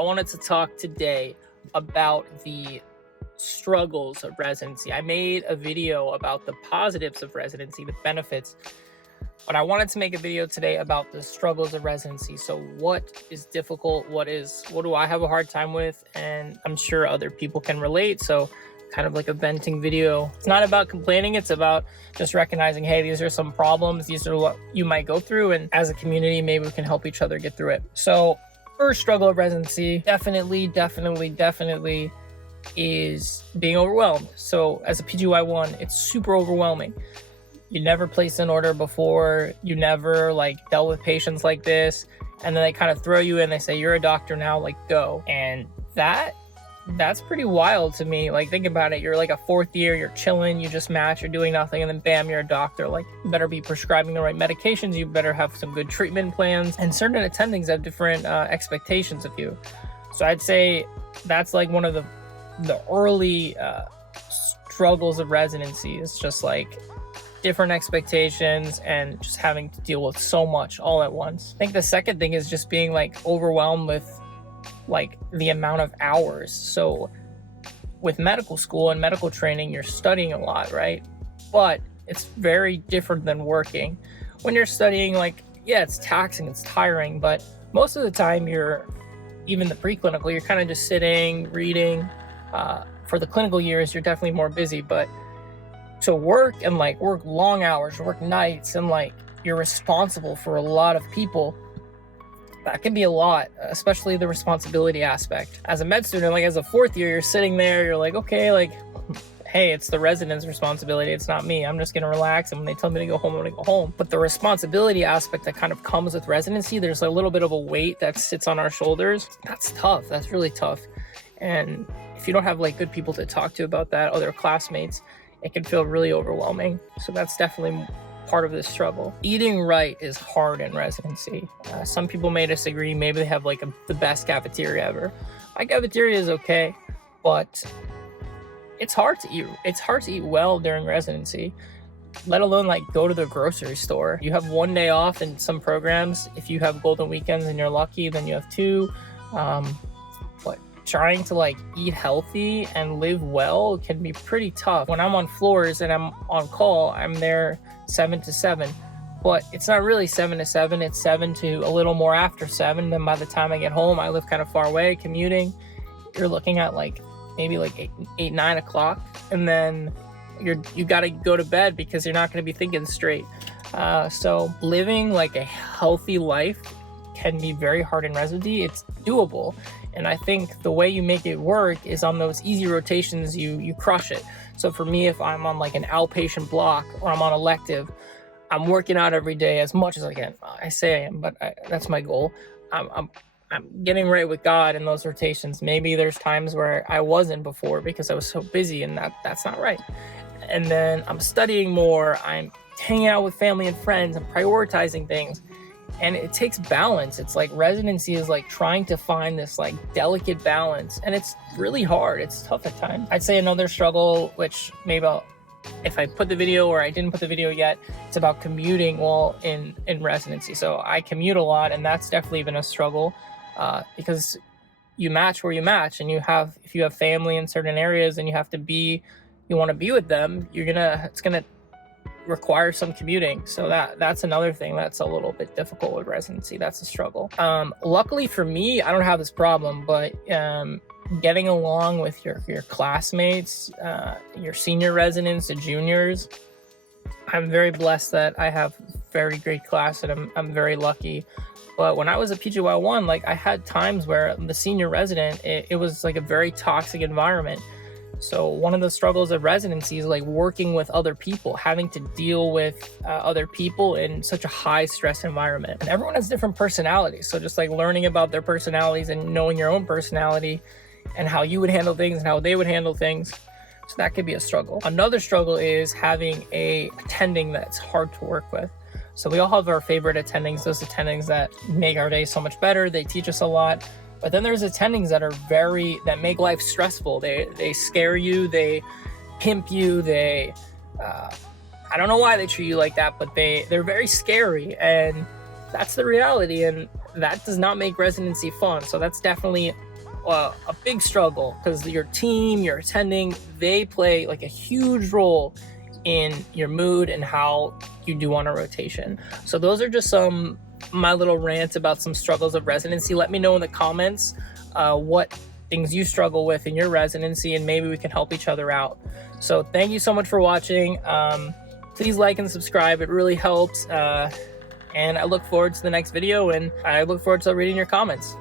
I wanted to talk today about the struggles of residency. I made a video about the positives of residency, the benefits, but I wanted to make a video today about the struggles of residency. So what is difficult? What do I have a hard time with? And I'm sure other people can relate. So kind of like a venting video. It's not about complaining. It's about just recognizing, hey, these are some problems. These are what you might go through. And as a community, maybe we can help each other get through it. So first struggle of residency, definitely is being overwhelmed. So as a PGY1, it's super overwhelming. You never placed an order before. You never dealt with patients like this. And then they kind of throw you in. They say, you're a doctor now, go. And that's pretty wild to me. Think about it. You're a fourth year, you're chilling, you just match, you're doing nothing, and then bam, you're a doctor. You better be prescribing the right medications, you better have some good treatment plans, and certain attendings have different expectations of you. So I'd say that's one of the early struggles of residency, is just different expectations and just having to deal with so much all at once. I think the second thing is just being overwhelmed with the amount of hours. So with medical school and medical training, you're studying a lot, right? But it's very different than working. When you're studying, yeah, it's taxing, it's tiring, but most of the time even the preclinical, you're kind of just sitting, reading. For the clinical years, you're definitely more busy, but to work and work long hours, work nights, and you're responsible for a lot of people, that can be a lot, especially the responsibility aspect. As a med student, as a fourth year, you're sitting there, you're okay, hey, it's the resident's responsibility, it's not me. I'm just gonna relax, and when they tell me to go home, I'm gonna go home. But the responsibility aspect that kind of comes with residency, there's a little bit of a weight that sits on our shoulders. That's tough, that's really tough. And if you don't have good people to talk to about that, other classmates, it can feel really overwhelming. So that's definitely part of this struggle. Eating right is hard in residency. Some people may disagree. Maybe they have the best cafeteria ever. My cafeteria is okay, but it's hard to eat. It's hard to eat well during residency, let alone go to the grocery store. You have one day off in some programs. If you have golden weekends and you're lucky, then you have two. But trying to eat healthy and live well can be pretty tough. When I'm on floors and I'm on call, I'm there 7 to 7, but it's not really 7 to 7, it's 7 to a little more after 7. Then by the time I get home, I live kind of far away, commuting, you're looking at maybe 8, 9 o'clock, and then you got to go to bed because you're not going to be thinking straight. So living a healthy life can be very hard in residency. It's doable, and I think the way you make it work is on those easy rotations, you crush it. So for me, if I'm on an outpatient block or I'm on elective, I'm working out every day as much as I can. I say I am, but that's my goal. I'm getting right with God in those rotations. Maybe there's times where I wasn't before because I was so busy, and that's not right. And then I'm studying more, I'm hanging out with family and friends, I'm prioritizing things. And it takes balance. It's residency is trying to find this delicate balance, and it's really hard. It's tough at times. I'd say another struggle, which maybe if I put the video or I didn't put the video yet, it's about commuting while in residency. So I commute a lot, and that's definitely been a struggle because you match where you match, and if you have family in certain areas and you want to be with them, it's gonna require some commuting. So that's another thing that's a little bit difficult with residency. That's a struggle. Luckily for me, I don't have this problem, but getting along with your classmates, your senior residents, the juniors, I'm very blessed that I have very great class, and I'm very lucky. But when I was a PGY1, I had times where the senior resident, it was a very toxic environment. So one of the struggles of residency is working with other people, having to deal with other people in such a high stress environment. And everyone has different personalities. So just learning about their personalities and knowing your own personality and how you would handle things and how they would handle things. So that could be a struggle. Another struggle is having a attending that's hard to work with. So we all have our favorite attendings, those attendings that make our day so much better. They teach us a lot. But then there's attendings that make life stressful. They scare you, they pimp you, I don't know why they treat you like that, but they're very scary, and that's the reality, and that does not make residency fun. So that's definitely a big struggle, because your team, your attending, they play like a huge role in your mood and how you do on a rotation. So those are just some my little rants about some struggles of residency. Let me know in the comments what things you struggle with in your residency, and maybe we can help each other out. So thank you so much for watching. Please like and subscribe, it really helps. And I look forward to the next video, and I look forward to reading your comments.